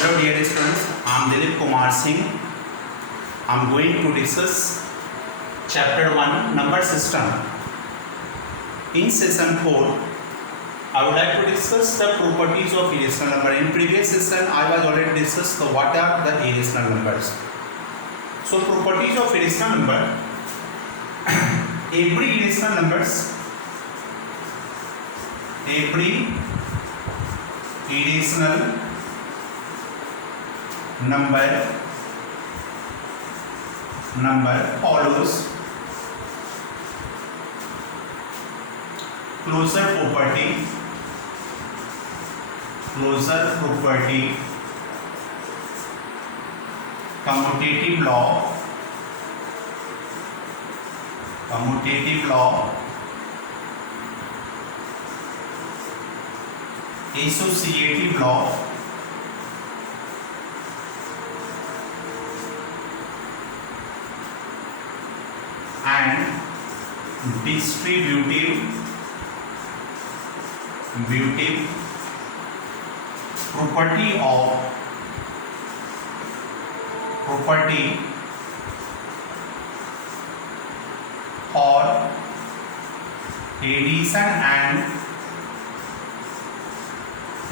Hello dear students, I am Dilip Kumar Singh. I am going to discuss chapter 1 number system. In session 4, I would like to discuss the properties of irrational number. In previous session, I was already discussed what are the irrational numbers. So properties of irrational number. Every irrational numbers, every irrational number follows closure property, commutative law, associative law, and distributive property for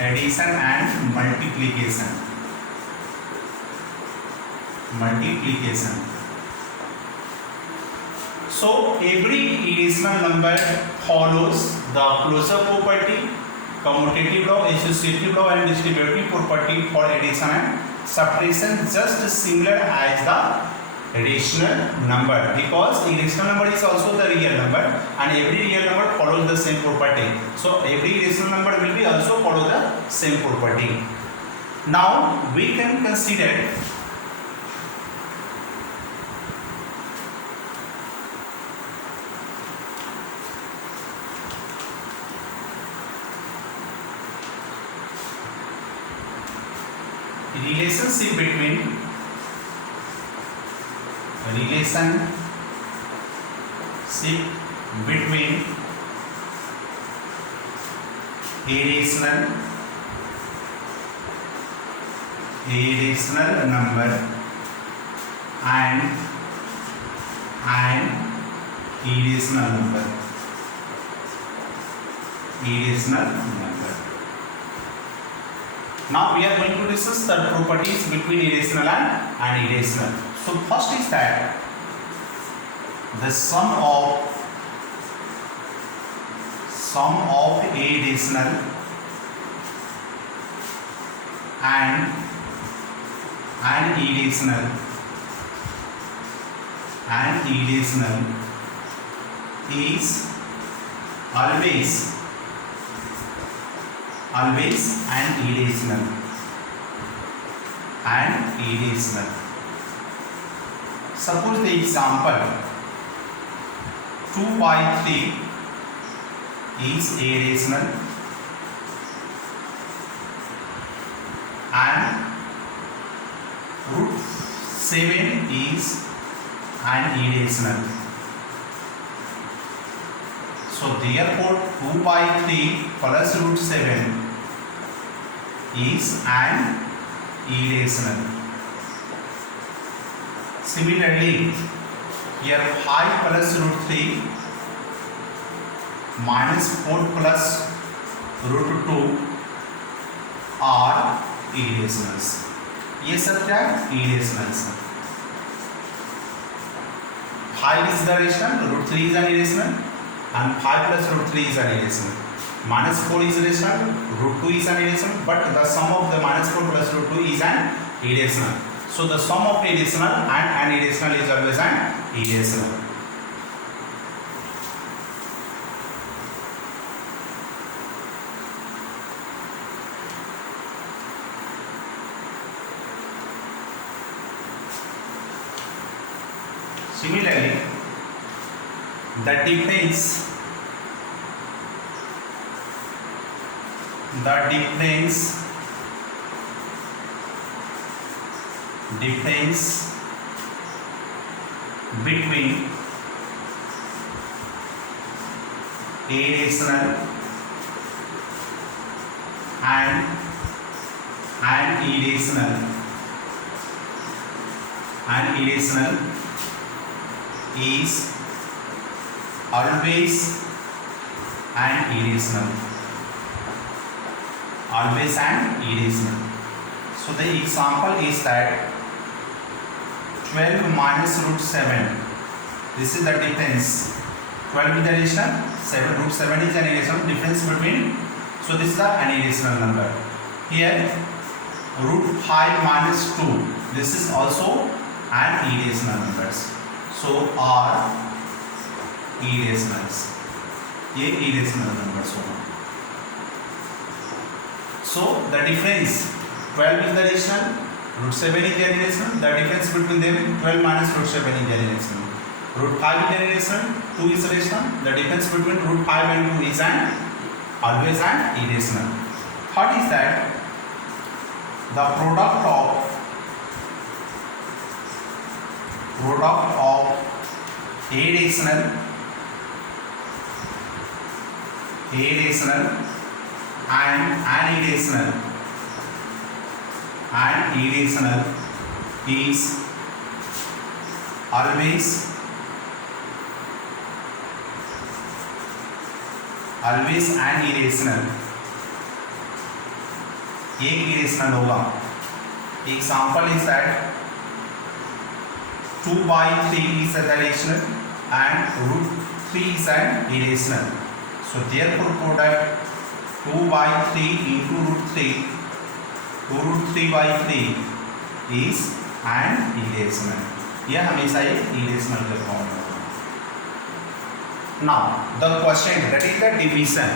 addition and multiplication. So every irrational number follows the closure property, commutative law, associative law, and distributive property for addition and subtraction, just similar as the rational number, because irrational number is also the real number and every real number follows the same property. So every irrational number will be also follow the same property. Now we can consider relationship between irrational number and irrational number. Now we are going to discuss the properties between irrational and irrational. So first is that the sum of irrational and irrational is always and irrational. Suppose the example 2/3 is irrational and √7 is an irrational. So therefore 2/3 plus √7 is an irrational. Similarly, here 5 plus √3 minus 4 plus √2 are irrationals. ये सब क्या है? Irrationals. 5 is the rational, √3 is an irrational, and 5 plus √3 is an irrational. Minus 4 is rational, √2 is an irrational, but the sum of the minus 4 plus √2 is an irrational. So the sum of irrational and an irrational is always an irrational. Similarly, the difference between A rational and and irrational is always and irrational. Always and irrational. So the example is that 12 minus root 7. This is the difference. 12 is the irrational, root 7 is an irrational. Difference between, so this is the an irrational number. Here root 5 minus 2. This is also an irrational numbers. So are irrationals. ये irrational numbers होगा. So the difference, 12 is the irrational, root 7 is the irrational. The difference between them, 12 minus root 7 is the irrational. Root 5 is the irrational, 2 is irrational. The difference between root 5 and 2 is always an irrational. Third is that the product of irrational and irrational is always an irrational. ये irrational होगा. Example is that 2/3 is an irrational and root 3 is an irrational. So therefore product 2/3 into root 3 to root 3/3 is an irrational. यह हमेशा एक irrational के form में होगा. Now the question, that is the division.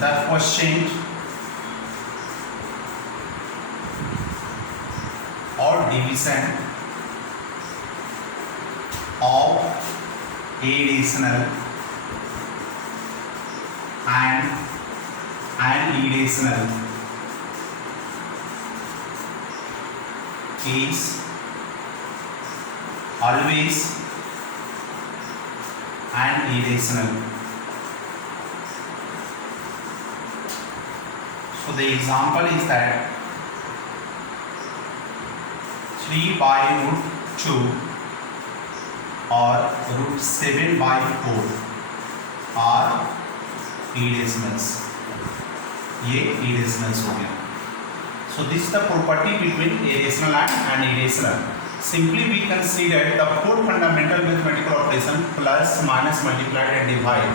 The question or division of irrational and irrational is always an irrational. So the example is that 3/√2 or root 7/4 are irrationals. ये irrationals हो गया. So this is the property between irrational and irrational. Simply we consider the four fundamental mathematical operation plus, minus, multiply and divide.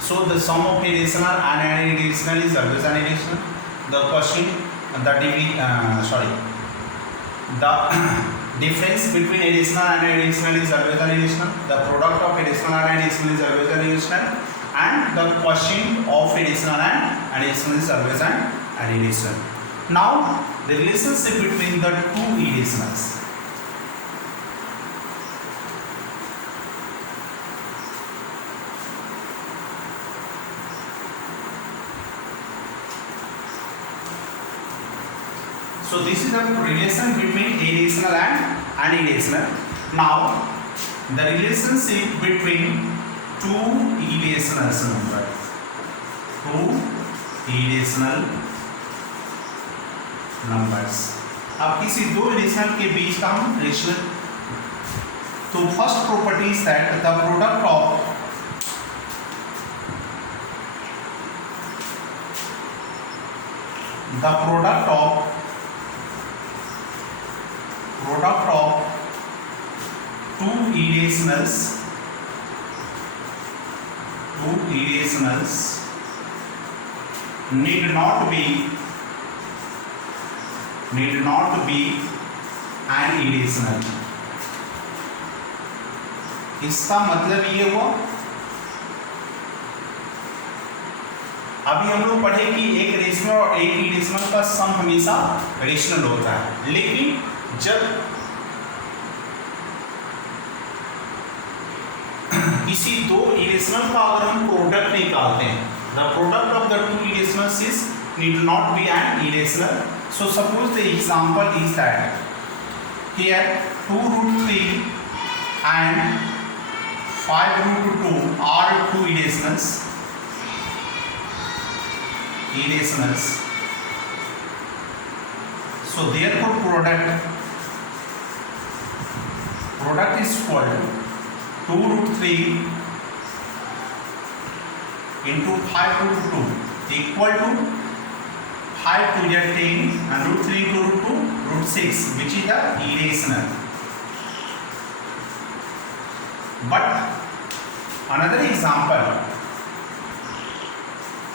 So the sum of irrational and irrational is always an irrational. The question, the difference between irrational and irrational is always an irrational. The product of irrational and irrational is always an irrational. And the quotient of irrational and irrational is always an irrational. Now the relationship between the two irrationals. So this is the relation between irrational and irrational. Now the relationship between two irrational numbers. अब किसी दो irrational के बीच का हम relation, तो first property is that the product of two irrationals need not be an irrational. इसका मतलब ये हुआ, अभी हम लोग पढ़े कि एक रेशनल और एक इरेशनल का सम हमेशा रेशनल होता है, लेकिन जब किसी दो इरेशनल का अगर हम प्रोडक्ट निकालते हैं, the product of the two irrationals is need not be an irrational. So suppose the example is that here 2√3 and 5√2 are two irrationals. So therefore product is equal to 2√3 into 5√2 equal to 5 to get 10 and √3 into √2 √6, which is the irrational. But another example,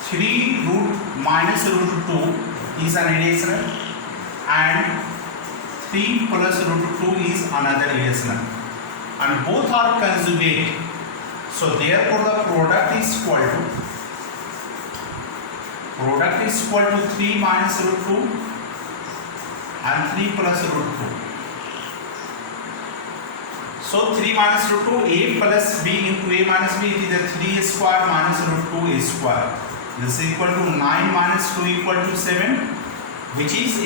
3 root minus √2 is an irrational and 3 plus √2 is another irrational, and both are conjugate. So therefore the product is equal to 3 minus √2 and 3 plus √2. So 3 minus √2, a plus b into a minus b is the 3 square minus √2 square. This is equal to 9 minus 2 equal to 7, which is a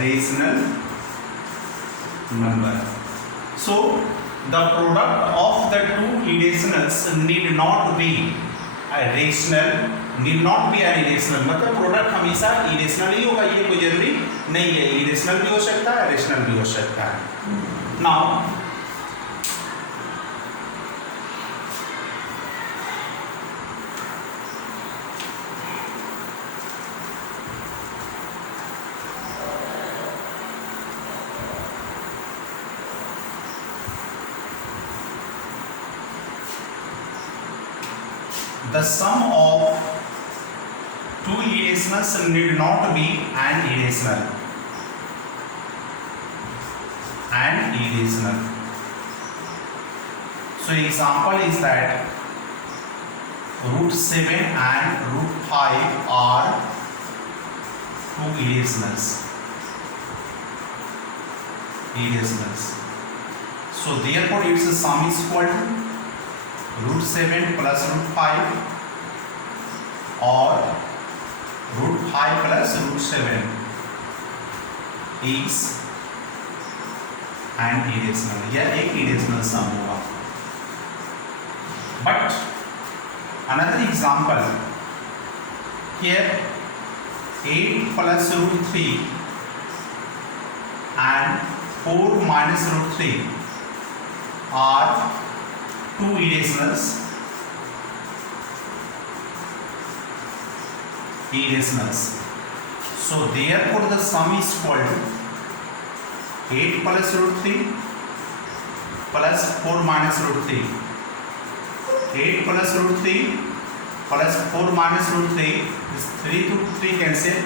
rational number. So the product of the two irrationals need not be a rational, need not be an irrational. मतलब product हमेशा irrational ही होगा, ये कोई जरूरी नहीं है. Irrational भी हो सकता है, रेशनल भी हो सकता है. Now the sum of two irrationals need not be an irrational. So example is that √7 and √5 are two irrationals. So therefore its sum is equal to √7 plus √5 or √5 plus √7 is an irrational. यह एक irrational sum होगा. But another example here, 8 plus √3 and 4 minus √3 are two irrationals. So therefore the sum is equal to 8 plus √3 plus 4 minus √3. 8 plus √3 plus 4 minus √3 is 3 to 3 cancel.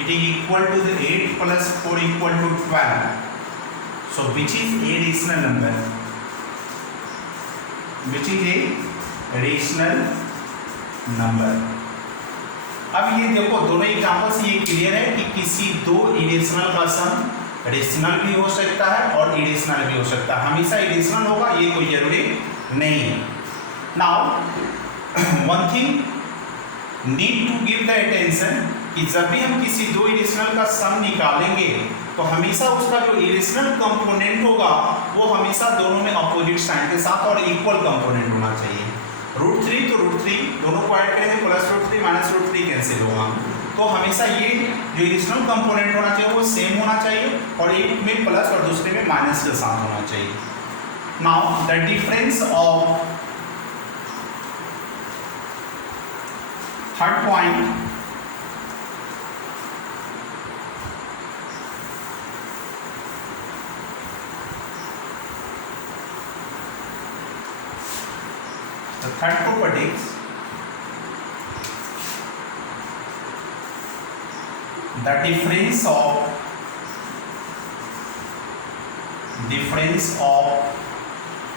It is equal to the 8 plus 4 equal to 12. So which is a rational number? Which is a rational number. अब ये देखो दोनों example से ये clear है कि किसी दो इरेशनल का सम रेशनल भी हो सकता है और इरेशनल भी हो सकता है. हमेशा इरेशनल होगा ये कोई जरूरी नहीं है. Now one thing need to give the attention कि जब भी हम किसी दो इरेशनल का सम निकालेंगे तो हमेशा उसका जो इरेशनल कंपोनेंट होगा वो हमेशा दोनों में अपोजिट साइन के साथ और इक्वल कंपोनेंट होना चाहिए. √3 तो √3 दोनों को ऐड करेंगे, प्लस √3 माइनस √3 कैंसिल होगा. तो हमेशा ये जो इरेशनल कंपोनेंट होना चाहिए वो सेम होना चाहिए और एक में प्लस और दूसरे में माइनस के साथ होना चाहिए. Now the difference of third point, the third property, the difference of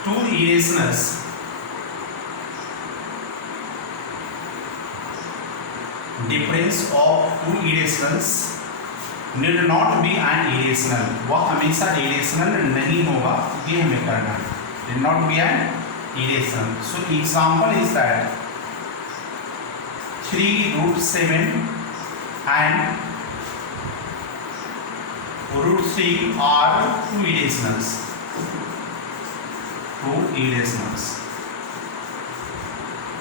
two irrationals difference of two irrationals need not be an irrational, वह हमेशा irrational नहीं होगा, ये हमें करना है, need not be an irrational. So example is that 3√7 and √3 are two irrationals.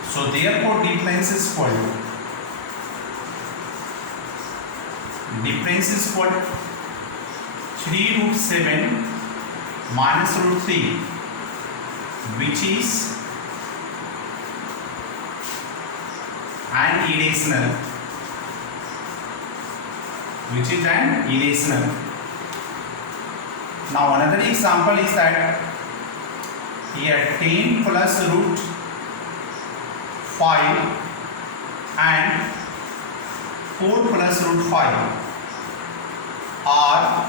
So therefore difference is equal to 3√7 minus √3, which is an irrational. Now another example is that here 10 plus √5 and 4 plus √5 are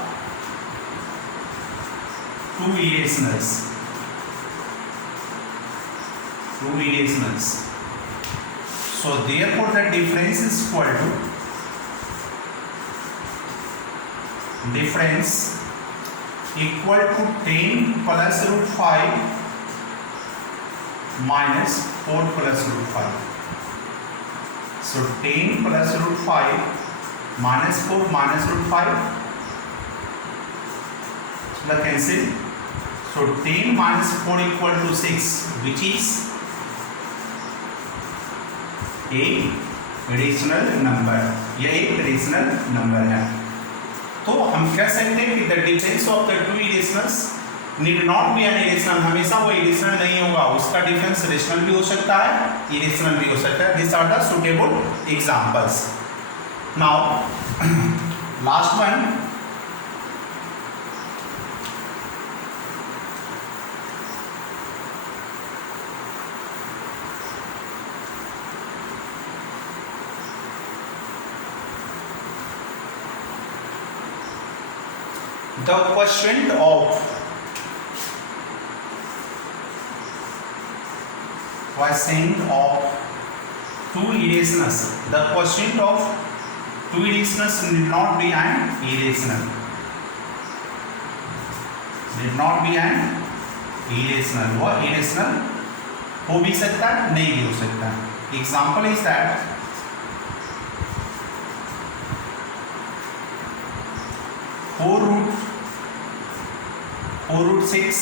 two irrationals. So therefore the difference is equal to $10 plus √5 minus 4 plus √5. So 10 plus √5 minus 4 minus √5, so the cancel. So 10 minus 4 equal to 6, which is a rational number, यह एक rational number है. तो हम कह सकते हैं कि the difference of the two irrationals need not be an irrational, हमेशा वो इरेशनल नहीं होगा, उसका डिफरेंस रेशनल भी हो सकता है, इरेशनल भी हो सकता है. This are the suitable examples. Now last one, the quotient of two irrationals. The quotient of two irrationals need not be an irrational. वह irrational हो भी सकता है, नहीं भी हो सकता. Example is that 4√6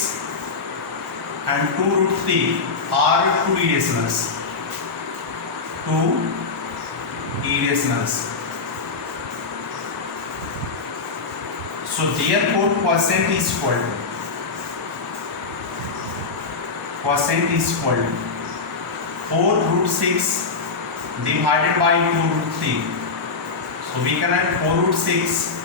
and 2√3 are two irrationals. So therefore quotient is equal to 4√6 divided by 2√3. So we can add 4√6